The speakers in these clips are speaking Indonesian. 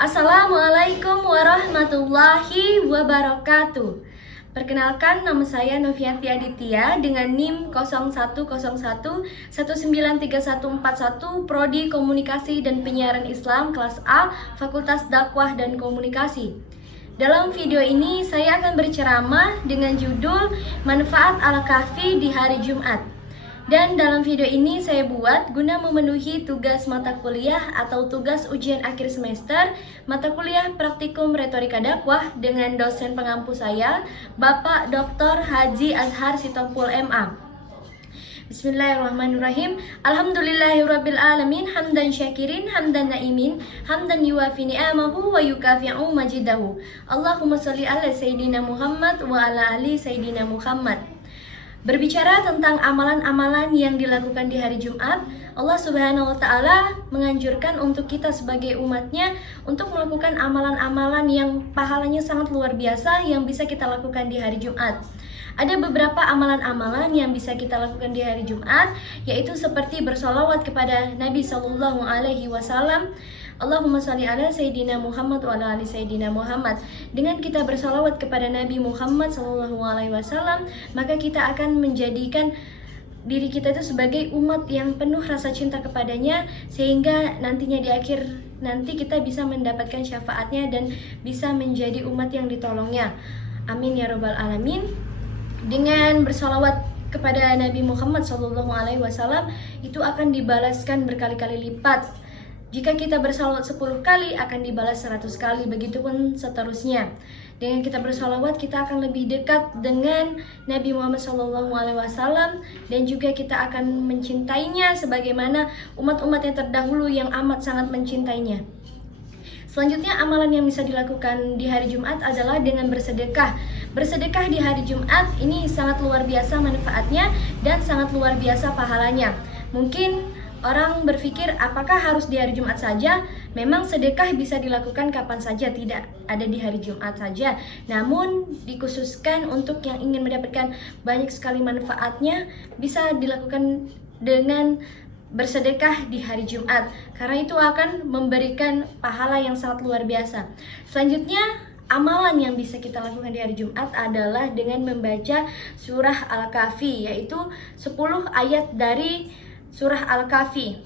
Assalamualaikum warahmatullahi wabarakatuh. Perkenalkan, nama saya Novianti Aditya dengan NIM 0101193141 Prodi Komunikasi dan Penyiaran Islam kelas A, Fakultas Dakwah dan Komunikasi. Dalam video ini saya akan berceramah dengan judul Manfaat Al-Kahfi di Hari Jumat. Dan dalam video ini saya buat guna memenuhi tugas mata kuliah atau tugas ujian akhir semester mata kuliah Praktikum Retorika Dakwah dengan dosen pengampu saya, Bapak Dr. Haji Azhar Sitompul MA. Bismillahirrahmanirrahim. Alhamdulillahirabbil alamin, hamdan syakirin, hamdan naimin, hamdan yuwafi ni'amahu wa yukafi'u majidahu. Allahumma sholli ala sayyidina Muhammad wa ala ali sayyidina Muhammad. Berbicara tentang amalan-amalan yang dilakukan di hari Jumat, Allah Subhanahu wa Ta'ala menganjurkan untuk kita sebagai umatnya untuk melakukan amalan-amalan yang pahalanya sangat luar biasa yang bisa kita lakukan di hari Jumat. Ada beberapa amalan-amalan yang bisa kita lakukan di hari Jumat, yaitu seperti bersolawat kepada Nabi Sallallahu Alaihi Wasallam. Allahumma sholli ala Sayyidina Muhammad wa ala ali Sayyidina Muhammad. Dengan kita bersalawat kepada Nabi Muhammad Sallallahu Alaihi Wasallam, maka kita akan menjadikan diri kita itu sebagai umat yang penuh rasa cinta kepadanya, sehingga nantinya di akhir nanti kita bisa mendapatkan syafaatnya dan bisa menjadi umat yang ditolongnya. Amin ya robbal alamin. Dengan bersalawat kepada Nabi Muhammad Sallallahu Alaihi Wasallam itu akan dibalaskan berkali-kali lipat. Jika kita bersalawat 10 kali akan dibalas 100 kali, begitupun seterusnya. Dengan kita bersalawat kita akan lebih dekat dengan Nabi Muhammad SAW dan juga kita akan mencintainya sebagaimana umat-umat yang terdahulu yang amat sangat mencintainya. Selanjutnya, amalan yang bisa dilakukan di hari Jumat adalah dengan bersedekah. Bersedekah di hari Jumat ini sangat luar biasa manfaatnya dan sangat luar biasa pahalanya. Mungkin orang berpikir apakah harus di hari Jumat saja? Memang sedekah bisa dilakukan kapan saja, tidak ada di hari Jumat saja. Namun dikhususkan untuk yang ingin mendapatkan banyak sekali manfaatnya bisa dilakukan dengan bersedekah di hari Jumat, karena itu akan memberikan pahala yang sangat luar biasa. Selanjutnya, amalan yang bisa kita lakukan di hari Jumat adalah dengan membaca surah Al-Kahfi, yaitu 10 ayat dari surah Al-Kahfi.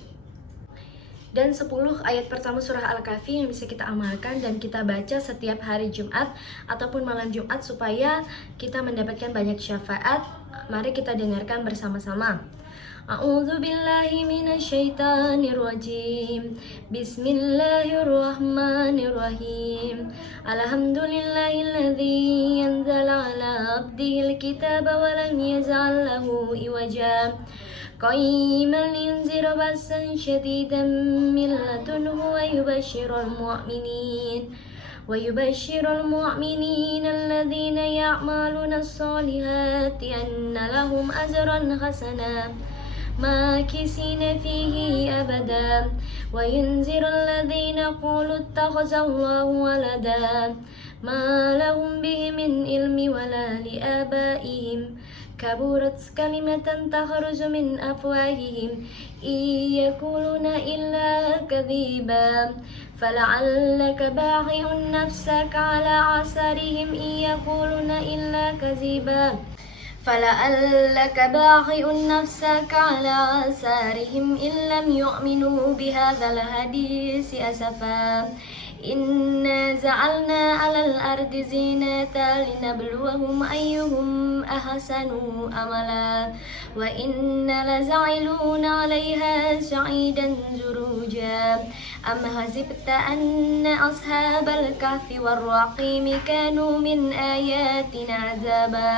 Dan 10 ayat pertama surah Al-Kahfi yang bisa kita amalkan dan kita baca setiap hari Jumat ataupun malam Jumat supaya kita mendapatkan banyak syafaat. Mari kita dengarkan bersama-sama. A'udzu billahi minasyaitonir rajim. Bismillahirrahmanirrahim. Alhamdulillahilladzi anzala 'ala 'abdihil kitaba wa lam yaj'al lahu iwaja. قيما لينذر بأسا شديدا من لدنه ويبشر المؤمنين الذين يعملون الصالحات أن لهم أجرا حسنا ماكثين فيه أبدا وينذر الذين قالوا اتخذ الله ولدا ما لهم به من علم ولا لآبائهم كبرت كلمة تخرج من أفواههم إن يقولون إلا كذبا فلعلك باخع نفسك على آثارهم إن يقولون إلا كذبا فلعلك باخع نفسك على آثارهم إن لم يؤمنوا بهذا الحديث أسفا إنا جعلنا على الأرض زينة لنبلوهم أيهم أحسن عملا وإنا لجاعلون عليها صعيدا جرزا أم حسبت أن أصحاب الكهف والرقيم كانوا من آياتنا عجبا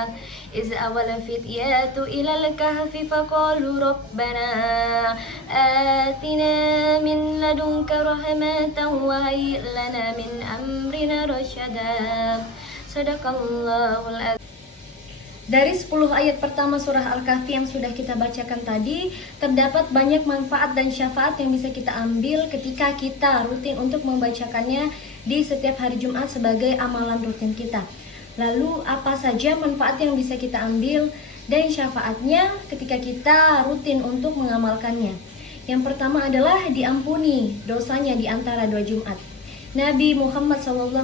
إذ أوى الفتية إلى الكهف فقالوا ربنا آتنا من لدنك رحمة وهيئ لنا من أمرنا رشدا. Sadaqallahul Azim. Dari 10 ayat pertama surah Al-Kahfi yang sudah kita bacakan tadi, terdapat banyak manfaat dan syafaat yang bisa kita ambil ketika kita rutin untuk membacakannya di setiap hari Jumat sebagai amalan rutin kita. Lalu apa saja manfaat yang bisa kita ambil dan syafaatnya ketika kita rutin untuk mengamalkannya? Yang pertama adalah diampuni dosanya di antara 2 Jumat. Nabi Muhammad SAW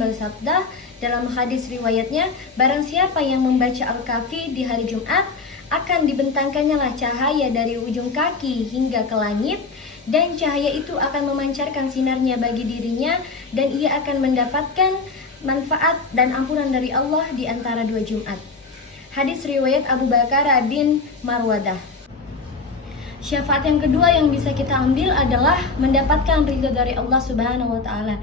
bersabda dalam hadis riwayatnya, barang siapa yang membaca Al-Kahfi di hari Jumat, akan dibentangkannya lah cahaya dari ujung kaki hingga ke langit, dan cahaya itu akan memancarkan sinarnya bagi dirinya, dan ia akan mendapatkan manfaat dan ampunan dari Allah di antara 2 Jumat. Hadis riwayat Abu Bakar bin Marwadah. Syafaat yang kedua yang bisa kita ambil adalah mendapatkan ridha dari Allah Subhanahu wa taala.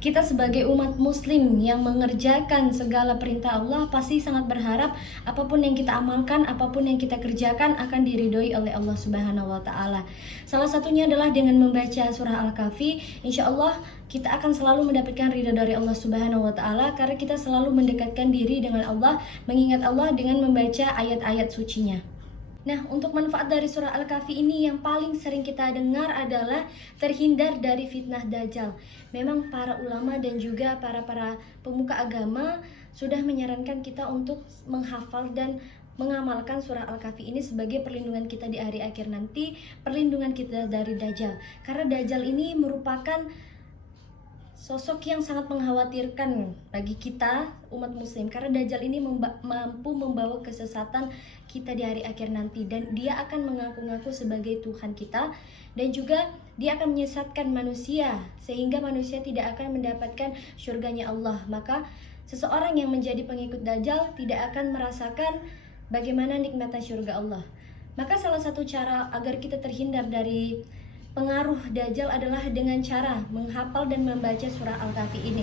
Kita sebagai umat muslim yang mengerjakan segala perintah Allah pasti sangat berharap apapun yang kita amalkan, apapun yang kita kerjakan akan diridhoi oleh Allah Subhanahu wa taala. Salah satunya adalah dengan membaca surah Al-Kahfi. Insya Allah kita akan selalu mendapatkan ridha dari Allah Subhanahu wa taala karena kita selalu mendekatkan diri dengan Allah, mengingat Allah dengan membaca ayat-ayat sucinya. Nah, untuk manfaat dari surah Al-Kahfi ini yang paling sering kita dengar adalah terhindar dari fitnah Dajjal. Memang para ulama dan juga para pemuka agama sudah menyarankan kita untuk menghafal dan mengamalkan surah Al-Kahfi ini sebagai perlindungan kita di hari akhir nanti, perlindungan kita dari Dajjal. Karena Dajjal ini merupakan sosok yang sangat mengkhawatirkan bagi kita umat muslim, karena Dajjal ini mampu membawa kesesatan kita di hari akhir nanti, dan dia akan mengaku-ngaku sebagai Tuhan kita, dan juga dia akan menyesatkan manusia sehingga manusia tidak akan mendapatkan surganya Allah. Maka seseorang yang menjadi pengikut Dajjal tidak akan merasakan bagaimana nikmatnya surga Allah. Maka salah satu cara agar kita terhindar dari pengaruh Dajjal adalah dengan cara menghafal dan membaca surah Al-Kahfi ini.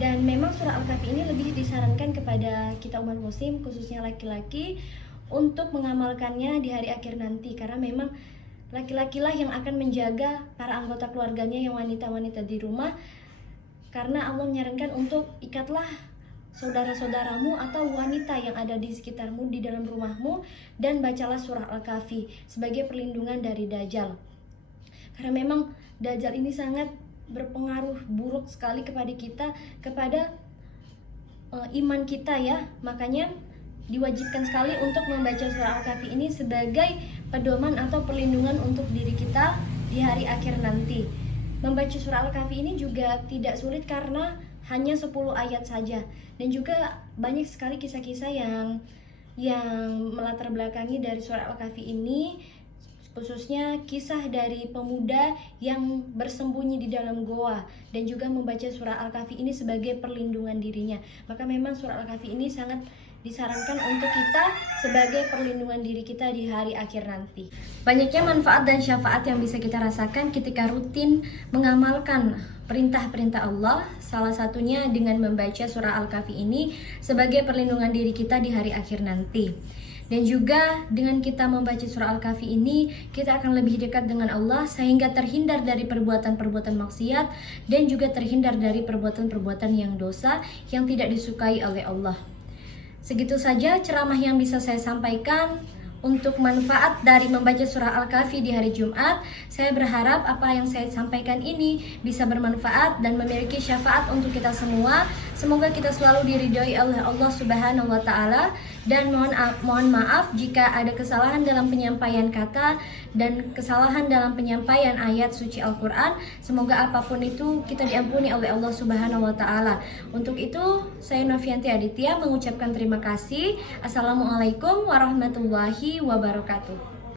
Dan memang surah Al-Kahfi ini lebih disarankan kepada kita umat muslim, khususnya laki-laki, untuk mengamalkannya di hari akhir nanti, karena memang laki-lakilah yang akan menjaga para anggota keluarganya yang wanita-wanita di rumah, karena Allah menyarankan untuk ikatlah saudara-saudaramu atau wanita yang ada di sekitarmu di dalam rumahmu, dan bacalah surah Al-Kahfi sebagai perlindungan dari Dajjal. Karena memang Dajjal ini sangat berpengaruh buruk sekali kepada kita, kepada iman kita ya. Makanya diwajibkan sekali untuk membaca surah Al-Kahfi ini sebagai pedoman atau perlindungan untuk diri kita di hari akhir nanti. Membaca surah Al-Kahfi ini juga tidak sulit karena hanya 10 ayat saja, dan juga banyak sekali kisah-kisah yang melatar belakangi dari surah Al-Kahfi ini, khususnya kisah dari pemuda yang bersembunyi di dalam goa dan juga membaca surah Al-Kahfi ini sebagai perlindungan dirinya. Maka memang surah Al-Kahfi ini sangat disarankan untuk kita sebagai perlindungan diri kita di hari akhir nanti. Banyaknya manfaat dan syafaat yang bisa kita rasakan ketika rutin mengamalkan perintah-perintah Allah, salah satunya dengan membaca surah Al-Kahfi ini sebagai perlindungan diri kita di hari akhir nanti. Dan juga dengan kita membaca surah Al-Kahfi ini, kita akan lebih dekat dengan Allah sehingga terhindar dari perbuatan-perbuatan maksiat dan juga terhindar dari perbuatan-perbuatan yang dosa yang tidak disukai oleh Allah. Segitu saja ceramah yang bisa saya sampaikan untuk manfaat dari membaca surah Al-Kahfi di hari Jumat. Saya berharap apa yang saya sampaikan ini bisa bermanfaat dan memiliki syafaat untuk kita semua. Semoga kita selalu diridhoi oleh Allah Subhanahu wa taala, dan mohon maaf jika ada kesalahan dalam penyampaian kata dan kesalahan dalam penyampaian ayat suci Al-Qur'an. Semoga apapun itu kita diampuni oleh Allah Subhanahu wa taala. Untuk itu saya Novianti Aditya mengucapkan terima kasih. Assalamualaikum warahmatullahi wabarakatuh.